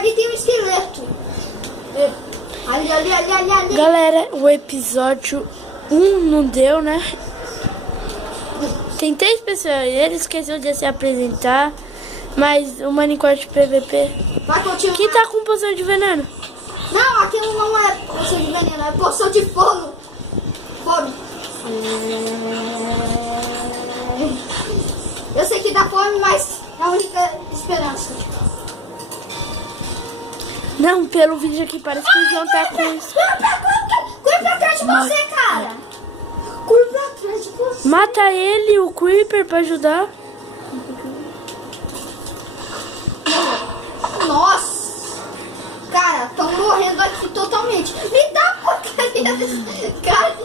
ali tem um esqueleto. Ali. Galera, o episódio 1 não deu, né? Tem 3 pessoas. Ele esqueceu de se apresentar. Mas o Minecraft PVP. Vai continuar. Quem tá com poção de veneno? Não, aquilo não é poção de veneno, é poção de fogo. Fome. Eu sei que dá fome, mas é a única esperança. Não, pelo vídeo aqui parece que o João tá com isso. Corre pra trás de você, cara. Corre pra trás de você. Mata ele, o Creeper, pra ajudar. Nossa. Cara, estão morrendo aqui totalmente. Me dá a porcaria desse cara.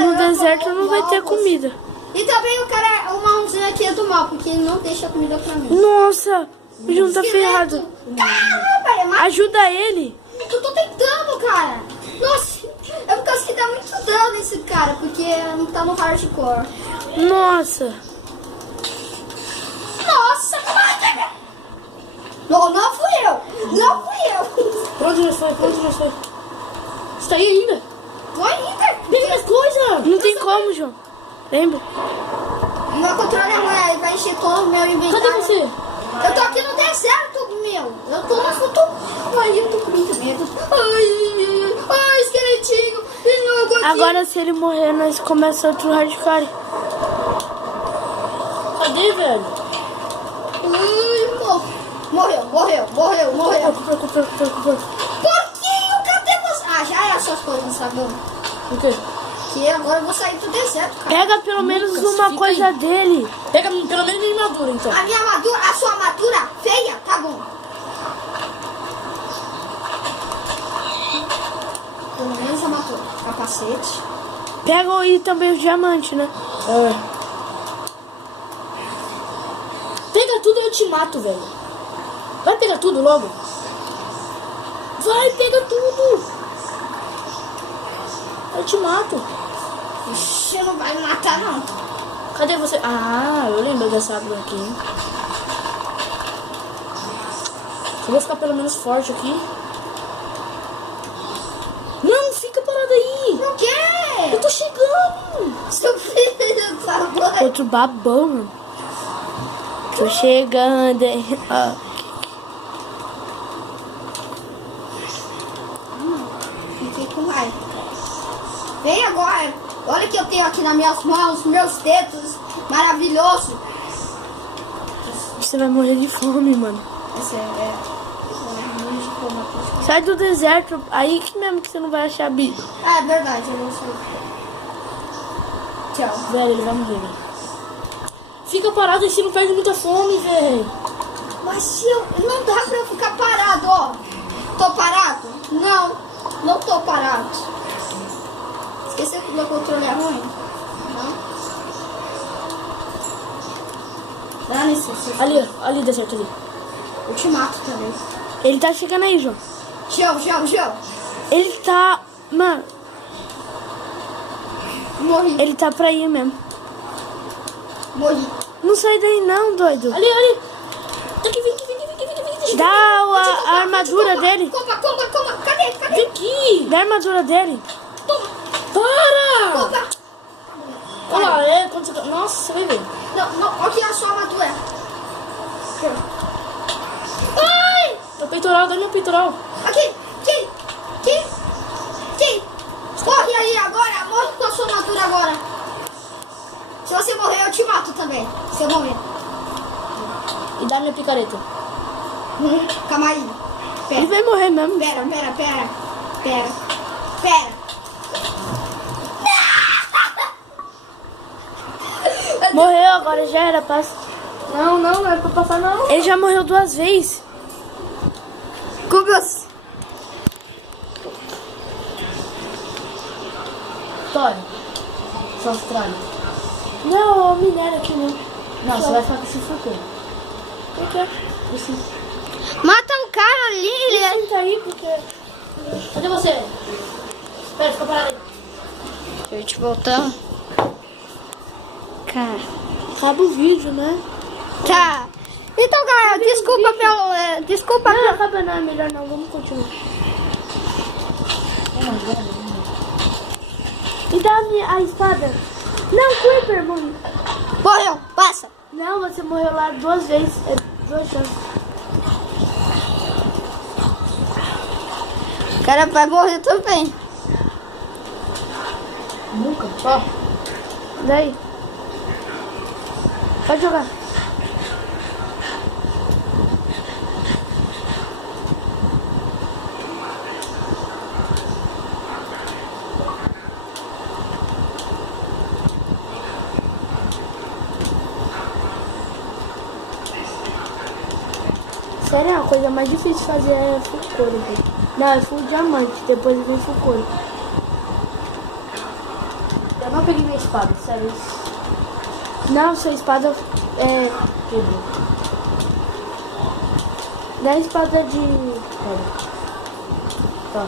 No deserto não vai ter comida. E também o cara, o marronzinho aqui é do mal, porque ele não deixa comida pra mim. Nossa, o João tá ferrado. Caramba, Ajuda ele. eu tô tentando, cara. Nossa, é por causa que dá muito dano nesse cara, porque não tá no hardcore. Nossa. Nossa, mata! Não fui eu! Não fui eu! Pra onde já foi? Você tá aí ainda? Tô ainda! Pega minhas coisas! Não tem como, João. Lembra? Meu controle é ruim, aí vai encher todo o meu inventário. Cadê você? Eu tô aqui no deserto, meu. Eu tô na foto. Ai, eu tô com muito medo. Ai, esqueletinho. Aqui. Agora se ele morrer, nós começamos outro hardcore. Cadê, velho? Ai, morreu. Porquinho, cadê você? Ah, já era suas coisas, sabe? O quê? Que agora eu vou sair do deserto, cara. Pega pelo menos uma fica coisa aí. dele. Pega pelo menos minha armadura, então. A minha armadura, a sua armadura feia, tá bom. Pelo menos a armadura. Capacete. Pega aí também o diamante, né? Pega tudo e eu te mato, velho. Vai pegar tudo logo. Vai, pega tudo. Eu te mato. Ixi, não vai me matar, não. Cadê você? Ah, eu lembro dessa árvore aqui. Eu vou ficar pelo menos forte aqui. Não, fica parado aí. Por quê? Eu tô chegando. Seu filho, por favor. Outro babão, mano. Tô chegando, hein? Ó. Fiquei com raiva. Vem agora. Olha o que eu tenho aqui nas minhas mãos, meus dedos. Maravilhoso. Você vai morrer de fome, mano. Esse é Sai do deserto, aí que mesmo que você não vai achar bicho. é verdade, eu não sei. Tchau. Velho, ele vai morrer, velho. Fica parado aí, você não perde muita fome, velho. Mas se eu... não dá pra eu ficar parado, ó. Tô parado? Não tô parado. Esqueceu que o meu controle é ruim? Não? Dá licença. Ali, deserto ali. Eu te mato também. Ele tá chegando aí, João. João. Ele tá... Mano, Morri. ele tá pra ir mesmo. Morri. Não sai daí não, doido. Ali. Aqui, vem. Dá a armadura dele. Compra. Cadê? Vem aqui. Dá a armadura dele. Para. Compra. Olha lá, quando você... Nossa, você vai ver. Não, aqui é a sua armadura. Ai! Meu peitoral, dá meu peitoral. Aqui. Corre aí agora. Morre com a sua armadura agora. Se você morrer, eu te mato também. Se eu morrer. E dá minha picareta. Calma aí. Ele vai morrer mesmo. Pera. Morreu agora, já era, passa. Não é pra passar não. Ele já morreu 2 vezes. Cubos. História. Só Austrália. Não, minério aqui não. Não, você vai ficar com esse futuro. Por quê? Mata um cara ali. Ele tá aí porque... Cadê você? Espera, fica parado aí. Deixa eu te voltar. Cara. Acaba o vídeo, né? Tá. Então, galera, desculpa pelo... desculpa Não, pelo... acaba não, é melhor não. Vamos continuar. E dá a espada. Não, Creeper, mano. Morreu, passa. Não, você morreu lá 2 vezes. É 2 chances. O cara vai morrer também. Nunca. Ó. Daí. Pode jogar. Sério, a coisa mais difícil de fazer é full couro, velho. Não, é full diamante, depois vem full couro. Eu não peguei minha espada, sério. Não, sua espada é... Quebrou. Dá a espada de... Tá.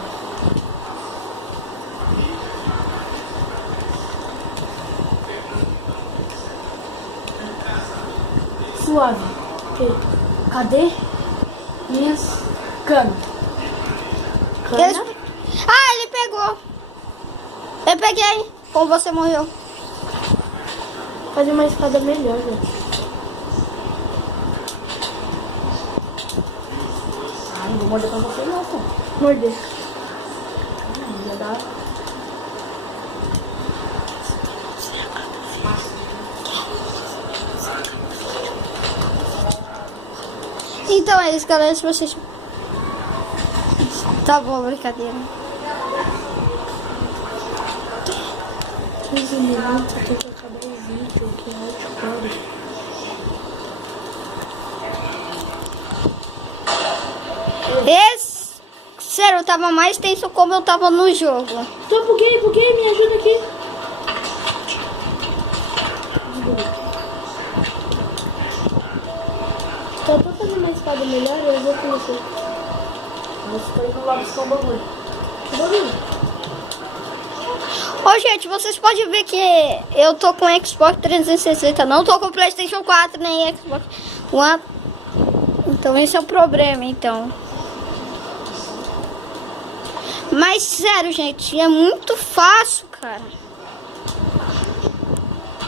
Suave. Cadê minhas canas? Ele... Ah, ele pegou. Eu peguei. Como você morreu. Fazer uma espada melhor, velho. Ai, não vou morder pra você não, pô. Morder. Ia dar. Então é isso, galera. Se vocês... Tá bom, brincadeira. 15 minutos, tem que acabar o vídeo, que é hardcore. Esse... Sério, eu tava mais tenso como eu tava no jogo. Então, buguei, me ajuda aqui. Então, pra fazer uma espada melhor, eu vou com você. Mas foi no lado do bagulho. Que bagulho? Ô, gente, vocês podem ver que eu tô com Xbox 360. Não tô com PlayStation 4 nem Xbox One. Então esse é o problema, então. Mas sério, gente, é muito fácil, cara.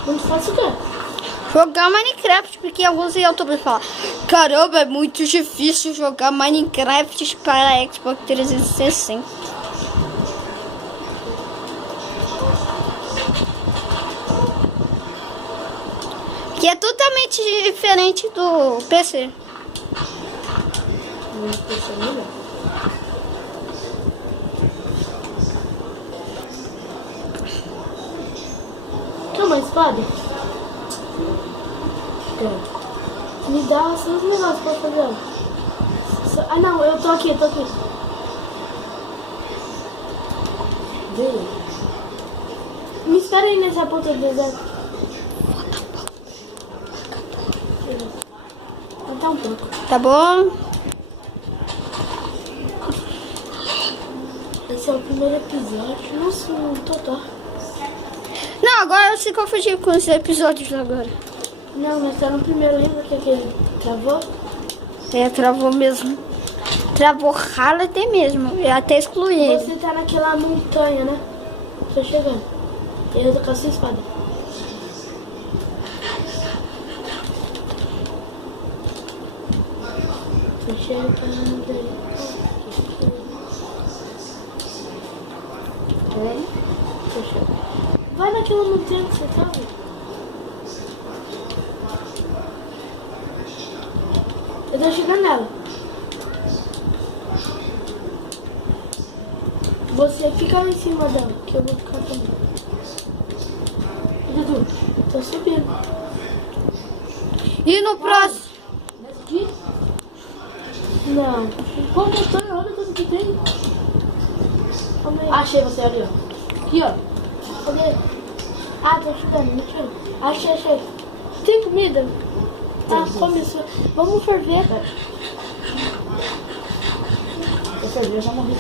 Muito fácil, cara. Jogar Minecraft, porque alguns youtubers falam: caramba, é muito difícil jogar Minecraft para Xbox 360. Que é totalmente diferente do PC. Muito PC melhor. Quer uma espada? Me dá seus negócios pra fazer ela. Ah, não, eu tô aqui. Veio. Me espera aí nessa ponta do deserto. Até um pouco. Tá bom? Esse é o primeiro episódio. Nossa, não tô. Não, agora eu se confundi com os episódios agora. Não, mas tá no primeiro, lembra que aquele travou? É, travou mesmo. Travou rala até mesmo. Eu até excluí ele. Você tá naquela montanha, né? Tô chegando. Eu tô com a sua espada. Tô chegando. Tô chegando. Vai naquela montanha que você tava. Eu tô chegando nela. Você fica lá em cima dela, que eu vou ficar também. Dudu, tô subindo. E no próximo? Nesse aqui? Não. Qual montanha? Olha tudo que tem. Calma aí. Achei você ali, ó. Aqui, ó. Cadê? Ah, tô chegando, deixa eu ver. Achei. Tem comida? Ah, começou. Vamos ferver. Eu já morri.